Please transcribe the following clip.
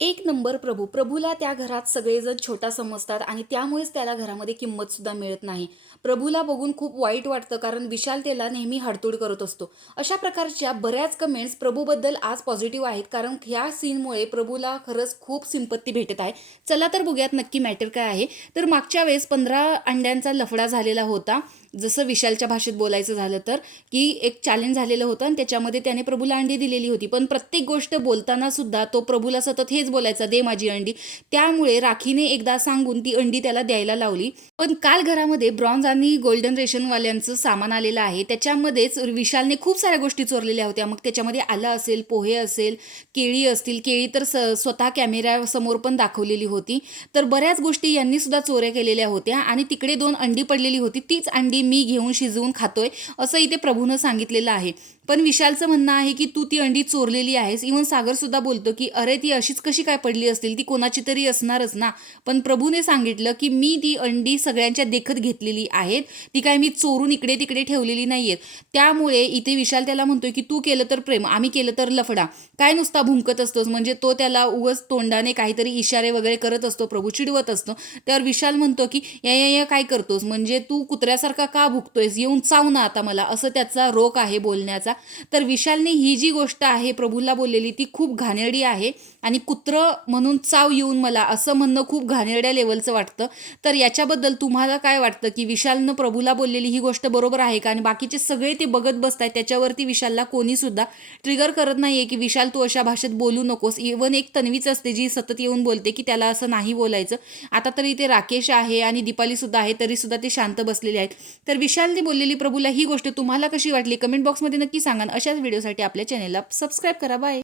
एक नंबर प्रभू. प्रभूला त्या घरात सगळेजण छोटा समजतात आणि त्यामुळेच त्याला घरामध्ये किंमतसुद्धा मिळत नाही. प्रभूला बघून खूप वाईट वाटतं कारण विशाल त्याला नेहमी हाडतूड करत असतो. अशा प्रकारच्या बऱ्याच कमेंट्स प्रभूबद्दल आज पॉझिटिव्ह आहेत कारण ह्या सीनमुळे प्रभूला खरंच खूप सिंपत्ती भेटत आहे. चला तर बघूयात नक्की मॅटर काय आहे. तर मागच्या वेळेस 15 अंड्यांचा लफडा झालेला होता. जसं विशालच्या भाषेत बोलायचं झालं तर की एक चॅलेंज झालेलं होतं आणि त्याच्यामध्ये त्याने प्रभूला अंडी दिलेली होती. पण प्रत्येक गोष्ट बोलताना सुद्धा तो प्रभूला सतत हेच बोलायचा, दे माझी अंडी. त्यामुळे राखीने एकदा सांगून ती अंडी त्याला द्यायला लावली. पण काल घरामध्ये ब्रॉन्झ आणि गोल्डन रेशनवाल्यांचं सामान आलेलं आहे. त्याच्यामध्येच विशालने खूप साऱ्या गोष्टी चोरलेल्या होत्या. मग त्याच्यामध्ये आलं असेल, पोहे असेल, केळी असतील. केळी तर स्वतः कॅमेऱ्यासमोर पण दाखवलेली होती. तर बऱ्याच गोष्टी यांनी सुद्धा चोऱ्या केलेल्या होत्या आणि तिकडे 2 अंडी पडलेली होती. तीच अंडी मी घेऊन शिजवून खातोय असं इथे प्रभूनं सांगितलेलं आहे. पण विशालचं म्हणणं आहे की तू ती अंडी चोरलेली आहेस. इव्हन सागर सुद्धा बोलतो की अरे ती अशीच कशी काय पडली असतील, ती कोणाची तरी असणारच ना. पण प्रभूने सांगितलं की मी ती अंडी सगळ्यांच्या देखत घेतलेली आहेत, ती काय मी चोरून इकडे तिकडे ठेवलेली नाहीयेत. त्यामुळे इथे विशाल त्याला म्हणतोय की तू केलं तर प्रेम, आम्ही केलं तर लफडा, काय नुसता भुंकत असतोस. म्हणजे तो त्याला उगाच तोंडाने काहीतरी इशारे वगैरे करत असतो, प्रभू चिडवत असतो. त्यावर विशाल म्हणतो की या या या काय करतोस, म्हणजे तू कुत्र्यासारखा का भुकतोयस, येऊन चाव ना आता मला, असं त्याचा रोख आहे बोलण्याचा. तर विशालने ही जी गोष्ट आहे प्रभूला बोललेली ती खूप घाणेरडी आहे आणि कुत्र म्हणून चाव येऊन मला असं म्हणणं खूप घाणेरड्या लेवलचं वाटतं. तर याच्याबद्दल तुम्हाला काय वाटतं की विशालनं प्रभूला बोललेली ही गोष्ट बरोबर आहे का? आणि बाकीचे सगळे ते बघत बसतायत, त्याच्यावरती विशालला कोणी सुद्धा ट्रिगर करत नाहीये की विशाल तू अशा भाषेत बोलू नकोस. इव्हन एक तन्वीच असते जी सतत येऊन बोलते की त्याला असं नाही बोलायचं. आता तरी इथे राकेश आहे आणि दीपाली सुद्धा आहे, तरी सुद्धा ते शांत बसलेले आहेत. तर विशालने बोललेली प्रभूला ही गोष्ट तुम्हाला कशी वाटली कमेंट बॉक्समध्ये नक्की सांगा. अशाच व्हिडिओसाठी आपल्या चॅनेलला सबस्क्राईब करा. बाय.